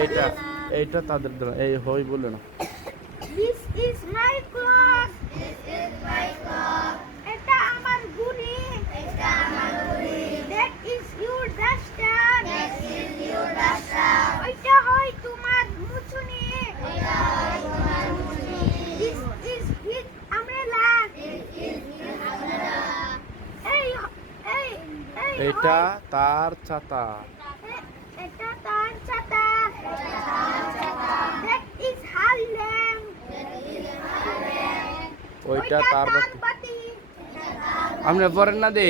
এইটা এইটা তাদের দ্বারা এই হই বলে না। This is my clock. এটা আমার ঘড়ি। That is your duster. ওইটা হয় তোমার মুছুনি। This is his umbrella. এই এই এই এইটা তার ছাতা। এটা তার ছাতা। That is her lamp. ওইটা তার বাতি। বাতি। আমরা পড়েন না দে।